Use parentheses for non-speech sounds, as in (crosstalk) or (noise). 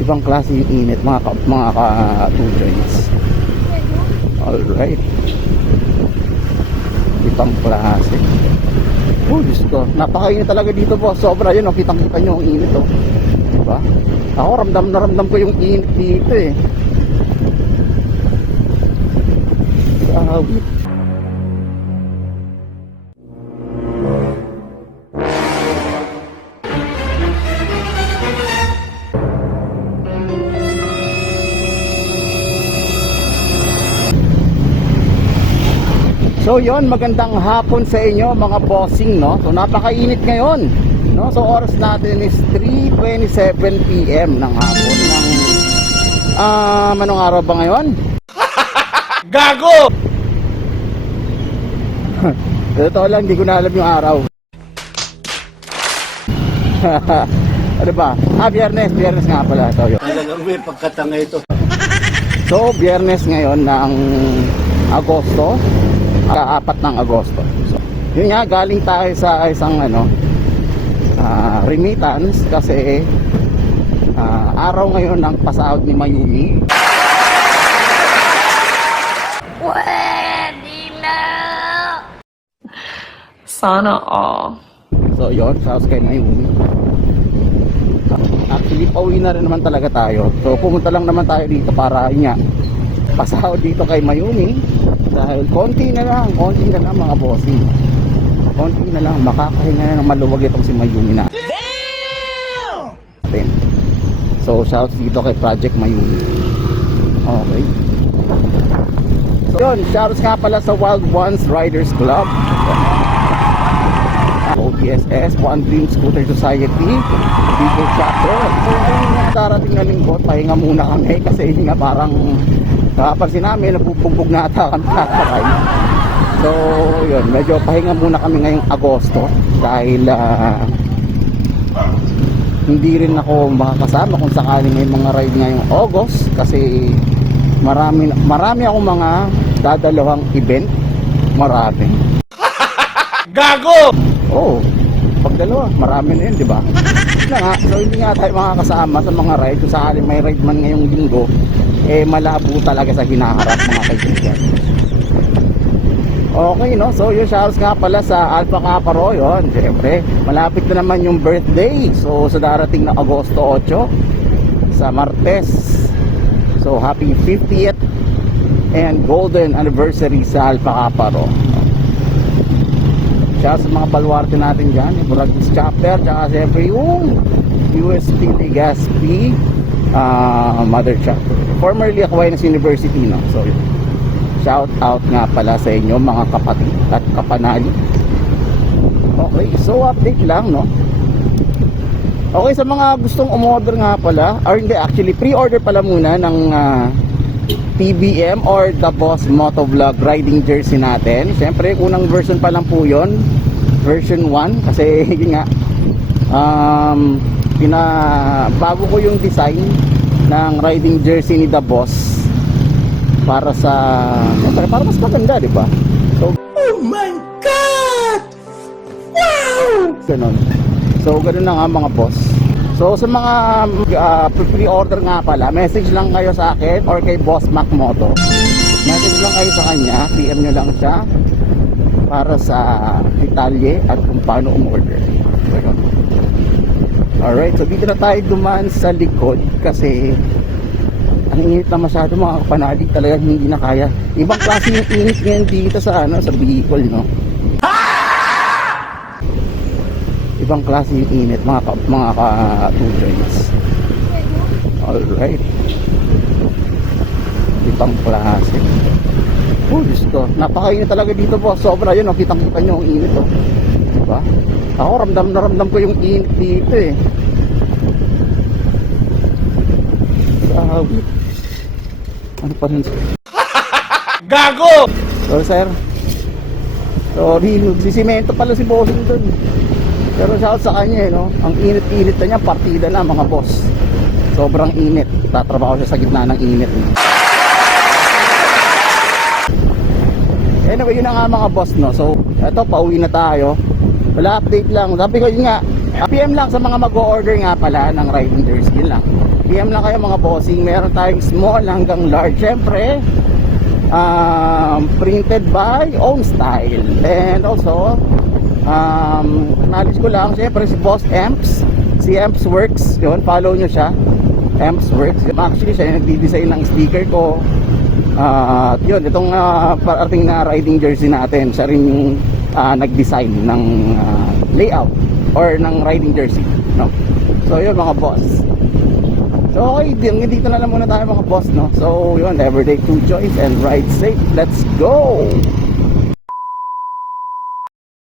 Ibang klase yung init mga ka, mga ka joints. Alright. Ibang klase. Oh, Diyos ko. Napakainit talaga dito po. Sobra yun. Oh. Kitang-kita nyo ang init. Oh. Diba? Ako ramdam na ramdam ko yung init dito eh. Grabe. So yon magandang hapon sa inyo mga bossing no. So napakainit ngayon. No? So oras natin is 3:27 PM ng hapon ng ah anong araw ba ngayon? (laughs) Gago! (laughs) Totoo lang, hindi ko na alam yung araw. (laughs) ano ba? Ah, biyernes. Biyernes nga pala. So, yun. May pagkatanga ito. So, biyernes ngayon ng Agosto. Kaapat ng Agosto. So, yun nga, galing tayo sa isang ano, ah, remittance kasi ah, araw ngayon ng pasahod ni Mayumi. Pwede na! Sana all. So, yun, sa house kay Mayumi. Actually, pauwi na rin naman talaga tayo. So, pumunta lang naman tayo dito para yun nga, pasahod dito kay Mayumi. Dahil konti na lang, konti na lang mga bossing. Konti na lang, makakahinga na ng maluwag itong si Mayumi na. Damn! So, shout dito kay Project Mayumi. Okay. So, yun, shoutouts nga pala sa Wild Ones Riders Club. OPSS, One Dream Scooter Society, Bigel Chapter. So, darating na linggo, pahinga muna kami kasi yun nga parang nakapansin namin, nabubugbog na ata kami (laughs) kakaray. So, yun, medyo pahinga muna kami ngayong Agosto dahil ah, hindi rin ako makakasama kung sakaling may mga ride ngayong August kasi marami, marami akong mga dadalawang event. Marami. (laughs) Gago! Oo. Dalawa, marami na yun, di ba? Nga, so hindi nga tayo makakasama sa mga ride. Kung sakaling may ride man ngayong linggo, eh malabo talaga sa hinaharap mga kaibigan. Okay, no? So, yung shouts nga pala sa Alpha Kappa Ro, yun. Siyempre, malapit na naman yung birthday. So, sa darating na Agosto 8, sa Martes. So, happy 50th and golden anniversary sa Alpha Kappa Kaya sa mga baluarte natin dyan, yung Buragis Chapter, tsaka siyempre yung USP Legazpi uh, Mother Chapter. Formerly Aquinas University, no? So, shout out nga pala sa inyo mga kapatid at kapanali. Okay, so update lang, no? Okay, sa mga gustong umorder nga pala, or hindi, actually, pre-order pala muna ng ah, TBM or The Boss Motovlog riding jersey natin. Siyempre, unang version pa lang po yun. Version 1. Kasi, (laughs) yun nga, um, pina, bago ko yung design ng riding jersey ni The Boss para sa, siyempre, para mas maganda, di ba? So, Oh my God! ganun. So, ganun na nga mga boss. So, sa mga uh, pre-order nga pala, message lang kayo sa akin or kay Boss Mac Moto. Message lang kayo sa kanya, PM nyo lang siya para sa detalye at kung paano umorder. Alright, so dito na tayo dumaan sa likod kasi ang init na masyado mga kapanali talagang hindi na kaya. Ibang klase yung init ngayon dito sa ano sa Bicol, no? Ibang klase yung init mga ka, mga ka joints alright. Ibang klase. Oh Diyos ko. Napakainit talaga dito po sobra yun oh, kitang kita nyo ang init oh. Diba? Ako ramdam na ramdam ko yung init dito eh. Grabe. Ano pa rin (laughs) Gago! So sir. Sorry, nagsisimento pala si bossing dun. Pero shout sa kanya eh, no? Ang init-init na niya, partida na mga boss. Sobrang init. Tatrabaho siya sa gitna ng init. Anyway, yun na nga mga boss, no? So, eto, pauwi na tayo. Wala update lang. Sabi ko yun nga, PM lang sa mga mag-order nga pala ng riding jersey yun lang. PM lang kayo mga bossing. Meron tayong small hanggang large. Siyempre, um, printed by own style. And also, um, knowledge ko lang, siyempre si Boss Emps, si Emps Works, yun, follow nyo siya. Emps Works. Actually, siya yung nagdi-design ng sticker ko. Ah, at yun, itong ah, parating na riding jersey natin, siya rin yung ah, nag-design ng ah, layout or ng riding jersey. No? So yun mga boss. So okay, di- dito na lang muna tayo mga boss, no? So yun, everyday two choice and ride safe. Let's go!